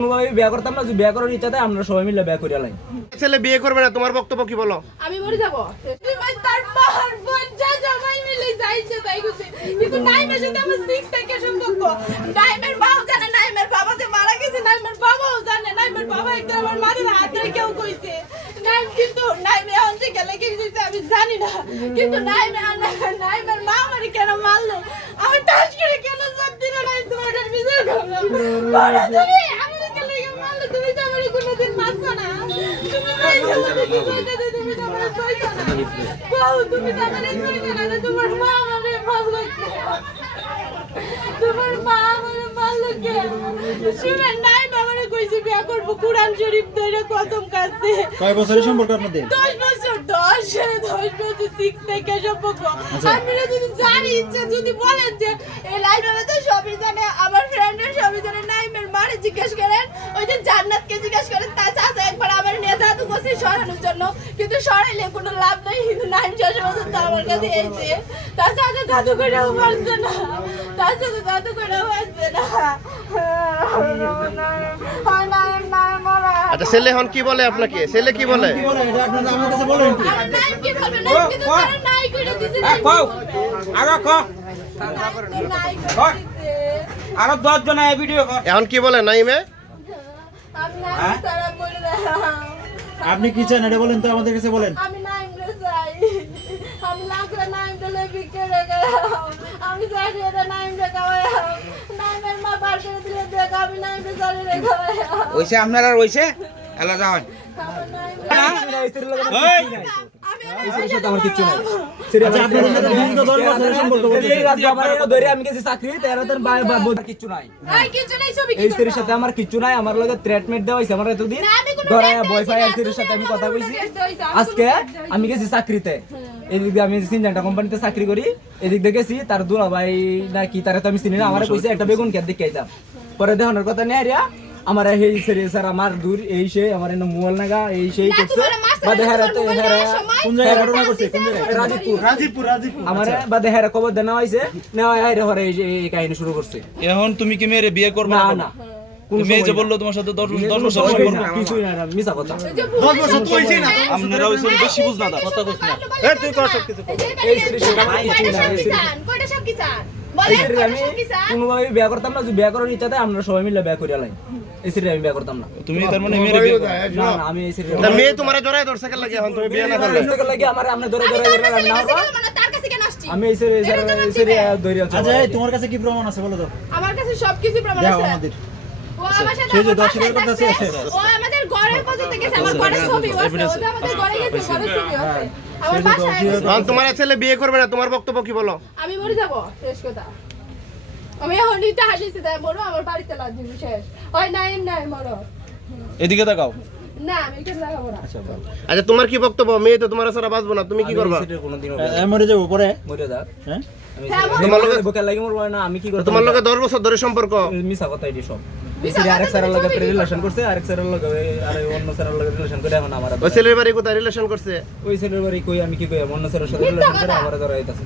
বিয়ে করতাম না, যদি বিয়ে করার ইচ্ছা থাকে আমরা সবাই মিলে বিয়ে করে আলাই। ছেলে বিয়ে করবে না, তোমার বক্তব্য কি বলো? আমি মরে যাব। তার পাহাড় বঞ্জা সবাই মিলে যাইছে তাই গেছে, কিন্তু নাইমের সাথে আমার 6 থেকে সম্পর্ক। নাইমের বাবা জানে, নাইমের বাবা যে মারা গেছে, নাইমের বাবাও জানে। নাইমের বাবা একদিন আমার মাথার হাত ধরে কেউ কইছে নাইম, কিন্তু নাইমে অঞ্চে গেলে কি হয়েছে আমি জানি না, কিন্তু নাইমের মা আমারে কেন মারলো, আমার টাচ করে কেন সব দিন নাই তোমার কাছে বিচার করলাম। বড় তুমি আমারে কেন মারলো, তুমি তো আমারে কোনোদিন মারছো না, তুমি তুমি তো আমারে কইছো না, বাউ তুমি তো আমারে কইছো না, তোমার মা আমারে মারলো, তোমার মা আমারে মারলো কে? শুনেন নাই আমারে কইছে বিয়ে করব, কুরআন শরীফ ধরে কসম কাটছে। কয় বছরের সম্পর্ক আপনাদের? 10 বছর, 10 বছর 6 থেকে সম্পর্ক। আপনারা যদি জানি ইচ্ছা যদি বলেন যে এই লাইভে তো সবই জানে, আমার ফ্রেন্ডের সবই জানে, নাইমের মারে জিজ্ঞেস করেন, ওই যে জান্নাতকে জিজ্ঞেস করেন, তার চাচা একবার আমার নিয়ে জাদু করছে সরানোর জন্য, কিন্তু সরাইলে কোনো লাভ নাই, কিন্তু নাইম 6 বছর তো আমার কাছে এসে তার চাচা জাদু করেও পারছে না, তার চাচা জাদু করেও আসবে না। আচ্ছা ছেলে এখন কি বলে আপনাকে? ছেলে কি বলে? কি বলে এটা আপনারা আমার কাছে বলেন একটু। নাইম কি বলবে? নাইম কিন্তু তারা নাই করে দিছে। আরো 10 জন এই ভিডিও কর। এখন কি বলে নাইমে? আমি নাইম তারা বলে দাও। আপনি কি চান এটা বলেন তো আমাদের কাছে বলেন। আমি নাইম রে চাই, আমি লাখে নাইম দিলে বিকে রে গেলাম, আমি চাই এটা নাইম রে খাওয়াই, নাইমের মা বার করে দিলে দেখ আমি নাইম রে চাই রে খাওয়াই। ওইছে আপনার আর ওইছে এলা যাওয়ান আমার কিচ্ছু নাই। আচ্ছা আপনাদের সাথে দীর্ঘ 10 বছরের সম্পর্ক আমি গেছি চাকরি, তেরা তোর ভাই বাবু কিচ্ছু নাই। এই কিছু নাই, ছবি কি এই স্ত্রীর সাথে আমার কিচ্ছু নাই, আমার লগে থ্রেটমেন্ট দেওয়া হইছে আমার এতদিন। ধরে বয়ফ্রেন্ড আর স্ত্রীর সাথে আমি কথা কইছি। আজকে আমি গেছি চাকরিতে, এদিক দিয়ে আমি সিনজানটা কোম্পানিতে চাকরি করি, এদিক দিয়ে গেছি, তার দুলা ভাই না কি তারে তো আমি চিনি না, আমার কইছে একটা বেগুন খেত দেখে আইতাম। পরে দেখানোর কথা নেই আরিয়া আমার এই সেরি স্যার আমার দূর এই সে আমার এনে মোবাইল নাগা এই সেই করছে বাদে হারাতে কোন জায়গায় ঘটনা করছে? কোন জায়গায়? রাজীবপুর রাজীবপুর। আমার বাদে হারা খবর দেনা হইছে, নেওয়া হাইরে হরে এই কাহিনী শুরু করছে। এখন তুমি কি মেয়েরে বিয়ে করবে না না? না মেয়ে যে বললো তোমার সাথে 10 বছর সম্পর্ক, কিছুই না, মিছা কথা। 10 বছর তো হইছে না। আপনারা ওই সব বেশি বুঝ না দা কথা কইছ না। এই তুই কর সব কিছু কর। এই স্ত্রীর সাথে আমার কিছুই না, এই স্ত্রীর কয়টা সব কি চান এই বলেন, স্ত্রীর কয়টা আমি সব কি চান? কোনোভাবে বিয়ে করতাম না, যদি বিয়ে করার ইচ্ছা থাকে আমরা সবাই মিলে বিয়ে করে আলাই। এই স্ত্রীর আমি বিয়ে করতাম না। তুমি তার মানে মেয়েরে বিয়ে করবে? না না আমি এই স্ত্রীর তা মেয়ে তোমারে জড়ায় ধরছে কেন লাগে? এখন তুমি বিয়ে না করলে লাগে আমার আপনি ধরে আমি ধরে তোর ধরে কাছে রান্না গেছি করবো। কেন, মানে তার কাছে কেন আসছি? আমি এই স্ত্রীর ধরে আছে। আচ্ছা এই তোমার কাছে কি প্রমাণ আছে বলো তো? আমার কাছে সবকিছু প্রমাণ দাও আছে। আমাদের। ও আমার সাথে সেই যে আমার দর্শকের বাসায় কথা আছে, থাকছে, আছে। ও আমাদের ঘরের পর্যন্ত গেছে, আমার ঘরের ছবি আছে, ও আমাদের ঘরে গেছে, ঘরের ছবি আছে, আমার বাসায় আছে। এখন তোমার ছেলে বিয়ে করবে না, তোমার বক্তব্য কি বলো? আমি মরে যাব, শেষ কথা। আমি এখন নিতে হাসিছি তাই মরো, আমার বাড়িতে লাগবে শেষ হয়। নাইম নাই মরো এদিকে তাকাও। না, আমি এখানে লাগাবো না। আচ্ছা তোমার কি বক্তব্য? মেয়ে তো তোমার ছাড়া বাঁচবো না, তুমি কি করবা? কোনোদিন মরে যাবো পরে। মরে যাক হ্যাঁ তোমার লগে বুকে লাগি মরবো না, আমি কি করব? তোমার লগে 10 বছর ধরে সম্পর্ক। মিছা কথা এটি সব। এই স্ত্রী আরেক স্যারের লগে রিলেশন করছে, আরেক স্যারের লগে আরে অন্য স্যারের লগে রিলেশন করে এখন আমার ওই ছেলের বাড়ি কোথায় রিলেশন করছে? ওই ছেলের বাড়ি কই আমি কি কই অন্য স্যারের সাথে রিলেশন করে আমার ধরে আইতাছে।